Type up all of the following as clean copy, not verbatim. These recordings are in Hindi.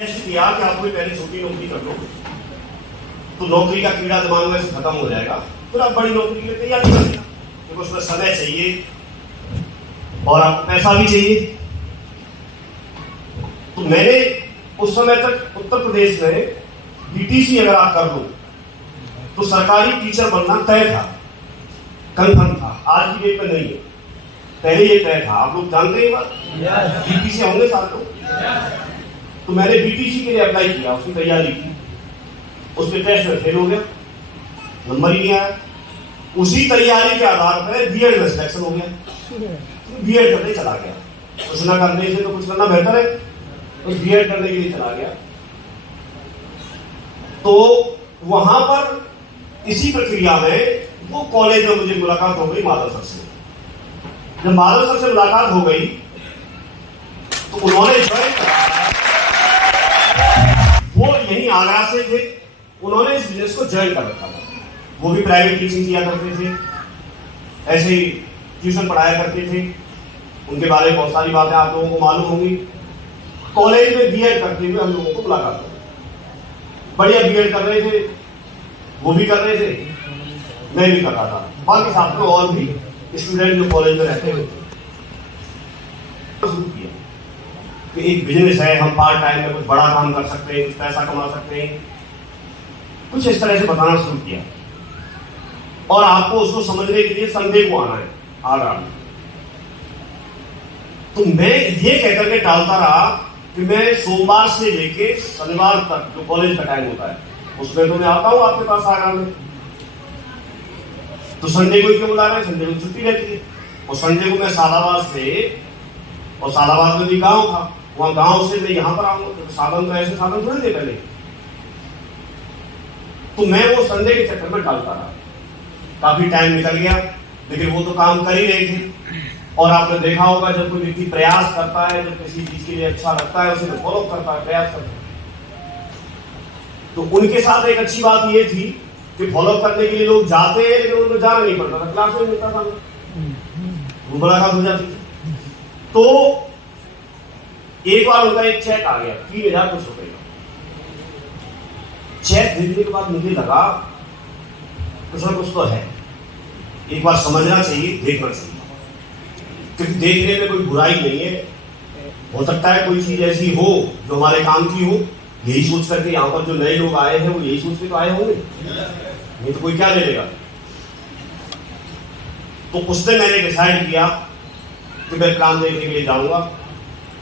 किया कि आप कोई पहले छोटी नौकरी कर लो तो नौकरी का कीड़ा दिमाग में से खत्म हो जाएगा, फिर आप बड़ी नौकरी की तैयारी कर लेना, क्योंकि उसमें समय चाहिए और आपको पैसा भी चाहिए। तो मैंने उस समय तक उत्तर प्रदेश में बीटीसी अगर आप कर लो तो सरकारी टीचर बनना तय था, कन्फर्म था। आज की डेट में नहीं है, पहले ये तय था। आप लोग जानते हैं बात, बीटीसी होंगे साथ लोग। तो मैंने बीटीसी के लिए अप्लाई किया, उसकी तैयारी की, उसमें टेस्ट में फेल हो गया, नंबर ही नहीं आया। उसी तैयारी के आधार पर बीएड में सिलेक्शन हो गया, बीएड करने चला गया। कुछ ना करने से तो कुछ करना बेहतर है, तो बीएड करने के लिए चला गया। तो वहां पर इसी प्रक्रिया में वो कॉलेज में मुझे मुलाकात हो गई माधव सर से। जब माधव सर से मुलाकात हो गई तो उन्होंने ज्वाइन कराया, वो यहीं आगरा से थे, उन्होंने इस बिजनेस को ज्वाइन कर रखा था। वो भी प्राइवेट टीचिंग किया करते थे, ऐसे ही ट्यूशन पढ़ाया करते थे। उनके बारे में बहुत सारी बातें आप लोगों को मालूम होंगी। कॉलेज में बीएड करते हुए हम लोगों को मुलाकात हो, बढ़िया बीएड कर रहे थे, वो भी कर रहे थे, मैं भी कर रहा था, बाकी साथ में और भी स्टूडेंट जो कॉलेज में रहते हुए शुरू किया कि एक बिजनेस है, हम पार्ट टाइम में कुछ बड़ा काम कर सकते हैं, कुछ पैसा कमा सकते हैं, कुछ इस तरह से बताना शुरू किया। और आपको उसको समझने के लिए संडे को आना है आगरा में। तो मैं ये कहकर के टालता रहा कि मैं सोमवार से लेके शनिवार तक जो कॉलेज का टाइम होता है उसमें तो मैं आता हूं आपके पास आगरा में। तो संडे को क्यों बुला रहे हैं, संडे को छुट्टी रहती है। और संडे को मैं सालाबाद से, और सालाबाद में भी गांव था, वहां गांव से मैं यहां पर आऊंगा, तो साधन तो ऐसे साधन थोड़े थे पहले। तो मैं वो संडे के चक्कर में डालता रहा, काफी टाइम निकल गया, लेकिन वो तो काम कर ही रहे थे। और आपने देखा होगा जब कोई व्यक्ति प्रयास करता है, जब किसी चीज के लिए अच्छा लगता है, उसे फॉलो करता है, प्रयास करता है। तो उनके साथ एक अच्छी बात ये थी कि फॉलो करने के लिए लोग जाते हैं, लेकिन उनको जाना नहीं पड़ता था, क्लास में मिलता था, वो मुलाकात हो जाती थी। तो एक बार उनका एक चेक आ गया 3000 कुछ रुपए का। चेक देखने के बाद मुझे लगा कुछ ना कुछ तो है, एक बार समझना चाहिए, देखना चाहिए, क्योंकि देखने में कोई बुराई नहीं है। हो सकता है कोई चीज ऐसी हो जो हमारे काम की हो, यही सोच करके यहाँ पर जो नए लोग आए हैं वो यही सोच के तो आए होंगे, नहीं तो कोई क्या ले लेगा। तो उसने मैंने डिसाइड किया कि मैं प्लान देखने के लिए जाऊंगा।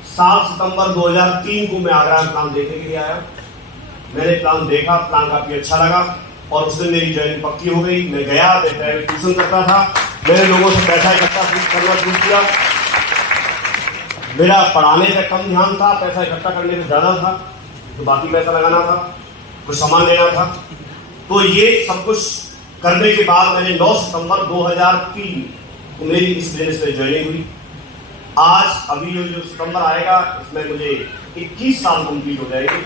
7 सितंबर 2003 को मैं आगरा प्लान देखने के लिए आया। मैंने प्लान देखा, प्लान काफी अच्छा लगा और उस दिन मेरी ज्वाइनिंग पक्की हो गई। मैं गया, मैं प्राइवेट ट्यूशन करता था, मैंने लोगों से पैसा इकट्ठा करना शुरू किया। मेरा पढ़ाने पे कम ध्यान था, पैसा इकट्ठा करने में ज्यादा था, तो बाकी पैसा लगाना था, कुछ सामान लेना था। तो ये सब कुछ करने के बाद मैंने 9 सितंबर 2003 को मेरी इस बिजनेस में ज्वाइनिंग हुई। आज अभी जो सितंबर आएगा इसमें मुझे 21 साल कंप्लीट हो जाएगी।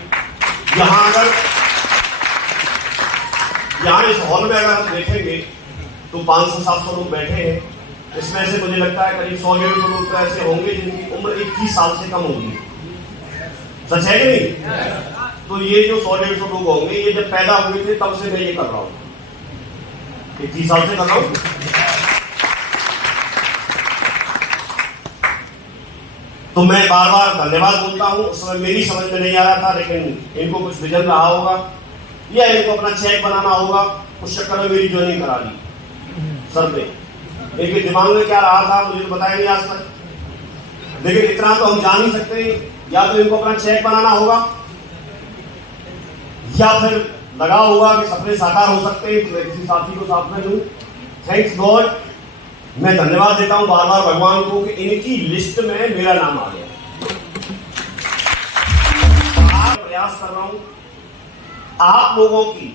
यहाँ इस हॉल में अगर हम देखेंगे तो 500-700 लोग बैठे हैं। इसमें से मुझे लगता है करीब 100-150 लोग तो ऐसे होंगे जिनकी उम्र 21 साल से कम होगी। सच है कि नहीं? तो ये जो 100-150 लोग होंगे, ये जब पैदा हुए थे तब से मैं ये कर रहा हूँ, 21 साल से कर रहा हूँ। तो मैं बार बार धन्यवाद बोलता हूँ। उस समय मेरी समझ में नहीं आ रहा था, लेकिन इनको कुछ विजन रहा होगा या इनको अपना चेक बनाना होगा, उस चक्कर में मेरी ज्वाइनिंग करा दी सर ने। इनके दिमाग में क्या रहा था मुझे तो बताया नहीं आज तक, लेकिन इतना तो हम जान ही सकते हैं, या तो इनको अपना चेक बनाना होगा या फिर लगा होगा कि सपने साकार हो सकते हैं, तो मैं किसी साथी को साथ में लूं। थैंक्स गॉड, मैं धन्यवाद देता हूं बार बार भगवान को कि इनकी लिस्ट में मेरा नाम आ गया। प्रयास कर रहा हूं आप लोगों की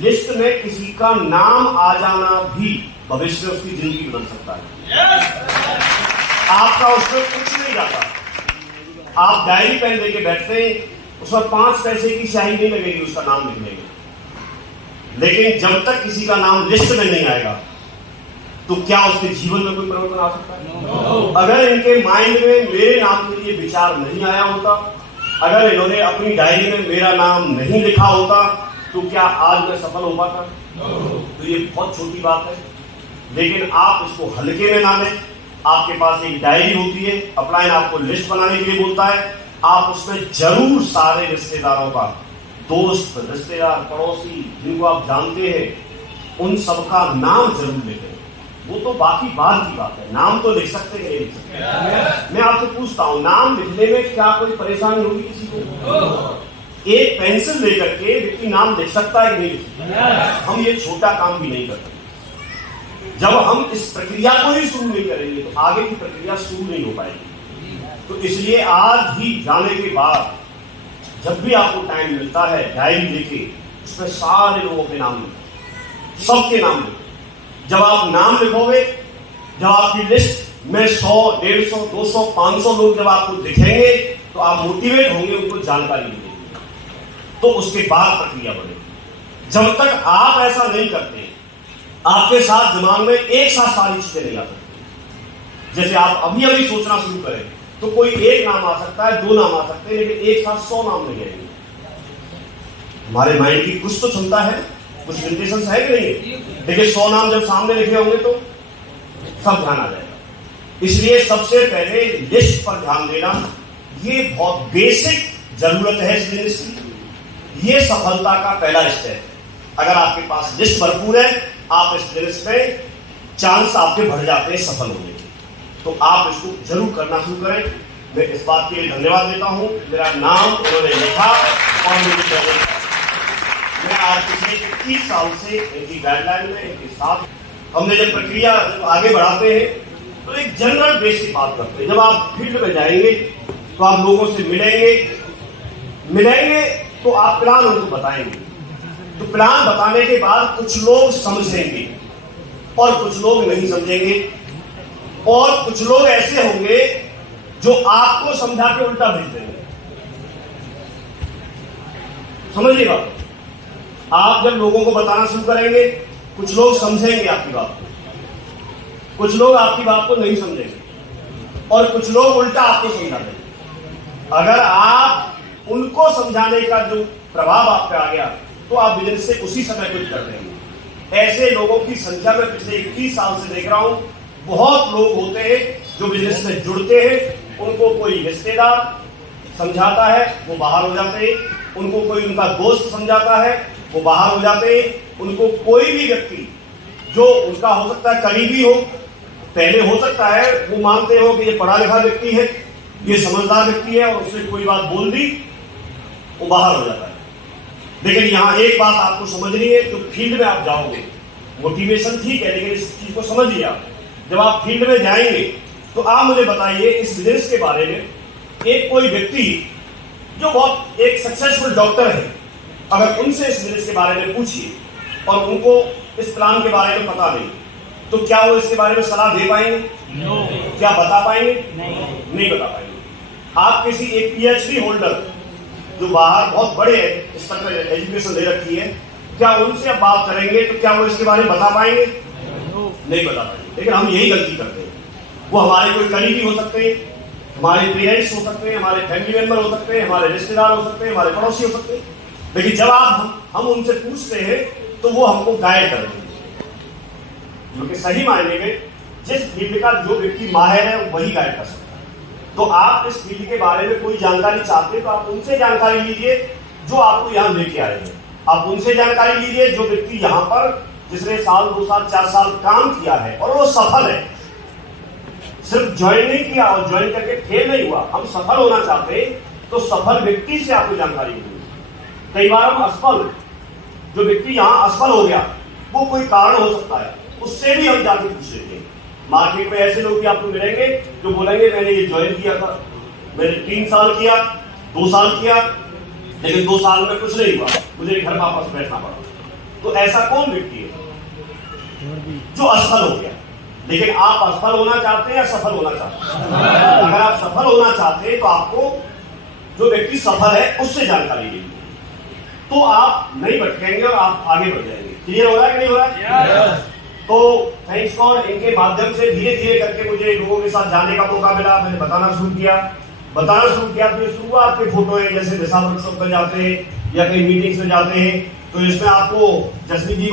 लिस्ट में किसी का नाम आ जाना भी भविष्य में उसकी जिंदगी बदल सकता है। आपका उसमें कुछ नहीं जाता। आप डायरी पेन लेके बैठते हैं, उसमें 5 पैसे की स्याही नहीं लगेगी उसका नाम लिखने में, लेकिन जब तक किसी का नाम लिस्ट में नहीं आएगा तो क्या उसके जीवन में कोई परिवर्तन आ सकता है? अगर इनके माइंड में मेरे नाम के लिए विचार नहीं आया होता अगर इन्होंने अपनी डायरी में मेरा नाम नहीं लिखा होता तो क्या आज मैं सफल हो पाता? तो ये बहुत छोटी बात है, लेकिन आप इसको हल्के में ना लें। आपके पास एक डायरी होती है, अपलाइन आपको लिस्ट बनाने के लिए बोलता है, आप उसमें जरूर सारे रिश्तेदारों का, दोस्त, रिश्तेदार, पड़ोसी जिनको आप जानते हैं उन सबका नाम जरूर लिखें। वो तो बाकी बात की बात है, नाम तो लिख सकते हैं, लिख सकते हैं। मैं आपसे पूछता हूं, नाम लिखने में क्या कोई परेशानी होगी किसी को? एक पेंसिल लेकर के व्यक्ति नाम लिख सकता है कि नहीं लिख सकता? हम ये छोटा काम भी नहीं करते। जब हम इस प्रक्रिया को ही शुरू नहीं करेंगे तो आगे की प्रक्रिया शुरू नहीं हो पाएगी। तो इसलिए आज ही जाने के बाद जब भी आपको टाइम मिलता है, डायरी लेके उसमें सारे लोगों के नाम लिखें, सबके नाम लिखें। जब आप नाम लिखोगे, जब आपकी लिस्ट में 100, 150, 200, 500 लोग जब आपको दिखेंगे तो आप मोटिवेट होंगे, उनको जानकारी मिलेगी, तो उसके बाद प्रक्रिया बढ़ेगी। जब तक आप ऐसा नहीं करते, आपके साथ दिमाग में एक साथ सारी चीजें नहीं आ सकती। जैसे आप अभी अभी सोचना शुरू करें तो कोई एक नाम आ सकता है, 2 नाम आ सकते हैं, लेकिन एक साथ 100 नाम नहीं आएंगे। हमारे माइंड की कुछ तो क्षमता है, कुछ लिमिटेशंस है कि नहीं? देखिए 100 नाम जब सामने लिखे होंगे तो सब ध्यान आ जाएगा। इसलिए सबसे पहले लिस्ट पर ध्यान देना, ये बहुत बेसिक जरूरत है इस बिजनेस की। ये सफलता का पहला स्टेप है। अगर आपके पास लिस्ट भरपूर है, आप इस बिजनेस में चांस आपके बढ़ जाते हैं सफल होने के। तो आप इसको जरूर करना शुरू करें। मैं इस बात के लिए धन्यवाद देता हूं, मेरा नाम उन्होंने लिखा और मुझे मैं आज पिछले 21 साल से इनकी गाइडलाइन में इनके साथ हमने जब प्रक्रिया आगे बढ़ाते हैं तो एक जनरल बेसिक बात करते हैं। जब आप फील्ड में जाएंगे तो आप लोगों से मिलेंगे तो आप प्लान उनको बताएंगे। तो प्लान बताने के बाद कुछ लोग समझेंगे और कुछ लोग नहीं समझेंगे, और कुछ लोग ऐसे होंगे जो आपको समझा के उल्टा भेज देंगे। समझिएगा, आप जब लोगों को बताना शुरू करेंगे, कुछ लोग समझेंगे आपकी बात को, कुछ लोग आपकी बात को नहीं समझेंगे, और कुछ लोग उल्टा आपको समझा देंगे। अगर आप उनको समझाने का जो प्रभाव आप पे आ गया तो आप बिजनेस से उसी समय कुछ कर देंगे। ऐसे लोगों की संख्या में पिछले 21 साल से देख रहा हूं। बहुत लोग होते हैं जो बिजनेस में जुड़ते हैं, उनको कोई रिश्तेदार समझाता है, वो बाहर हो जाते हैं। उनको कोई उनका दोस्त समझाता है, वो बाहर हो जाते हैं। उनको कोई भी व्यक्ति जो उनका हो सकता है करीबी हो, पहले हो सकता है वो मानते हो कि ये पढ़ा लिखा व्यक्ति है, ये समझदार व्यक्ति है, और उसने कोई बात बोल दी, वो बाहर हो जाता है। लेकिन यहां एक बात आपको समझनी है, जो फील्ड में आप जाओगे, मोटिवेशन ठीक है, लेकिन इस चीज को समझिए। आप जब आप फील्ड में जाएंगे तो आप मुझे बताइए इस बिजनेस के बारे में। एक कोई व्यक्ति जो बहुत एक सक्सेसफुल डॉक्टर है, अगर उनसे इस बिजनेस के बारे में पूछिए और उनको इस प्लान के बारे में पता नहीं, तो क्या वो इसके बारे में सलाह दे पाएंगे? क्या बता पाएंगे? नहीं बता पाएंगे। आप किसी एक PhD होल्डर जो बाहर बहुत बड़े स्तर पर एजुकेशन ले रखी है, क्या उनसे आप बात करेंगे तो क्या वो इसके बारे में बता पाएंगे? नहीं बता पाएंगे। लेकिन हम यही गलती करते हैं। वो हमारे कोई करीबी हो सकते हैं, हमारे पेरेंट्स हो सकते हैं, हमारे फैमिली मेंबर हो सकते हैं, हमारे रिश्तेदार हो सकते हैं, हमारे पड़ोसी हो सकते हैं, लेकिन जब आप हम उनसे पूछते हैं तो वो हमको गाइड करते हैं। जो कि सही मायने में जिस फील्ड का जो व्यक्ति माहिर है वही गाइड कर सकता है। तो आप इस फील्ड के बारे में कोई जानकारी चाहते हैं तो आप उनसे जानकारी लीजिए जो आपको यहाँ लेके आए हैं। आप उनसे जानकारी लीजिए जो व्यक्ति यहाँ पर जिसने साल, 2 साल, 4 साल काम किया है और वो सफल है। सिर्फ ज्वाइन नहीं किया और ज्वाइन करके फेल नहीं हुआ। हम सफल होना चाहते हैं तो सफल व्यक्ति से आपको जानकारी मिलेगी। कई बार हम असफल, जो व्यक्ति यहाँ असफल हो गया वो कोई कारण हो सकता है, उससे भी हम जाके पूछ लेते हैं। मार्केट में ऐसे लोग भी आपको मिलेंगे जो बोलेंगे मैंने ये ज्वाइन किया था, मैंने 3 साल किया, 2 साल किया, लेकिन 2 साल में कुछ नहीं हुआ, मुझे घर वापस बैठना पड़ा। तो ऐसा कौन व्यक्ति है जो असफल हो गया? लेकिन आप असफल होना चाहते हैं या सफल होना चाहते हैं? अगर आप सफल होना चाहते हैं तो आपको जो व्यक्ति सफल है उससे जानकारी लीजिए, तो आप नहीं भटकेंगे और आप आगे बढ़ जाएंगे। क्लियर हो रहा है कि नहीं हो रहा है? तो थैंक्स गॉड, इनके माध्यम से धीरे धीरे करके मुझे लोगों के साथ जाने का मौका मिला, मैंने बताना शुरू किया। बताना शुरू किया तो ये शुरुआत के फोटो है, जैसे दिशा वर्कशॉप में जाते हैं या कहीं मीटिंग्स में जाते हैं तो इसमें आपको जसवीत जी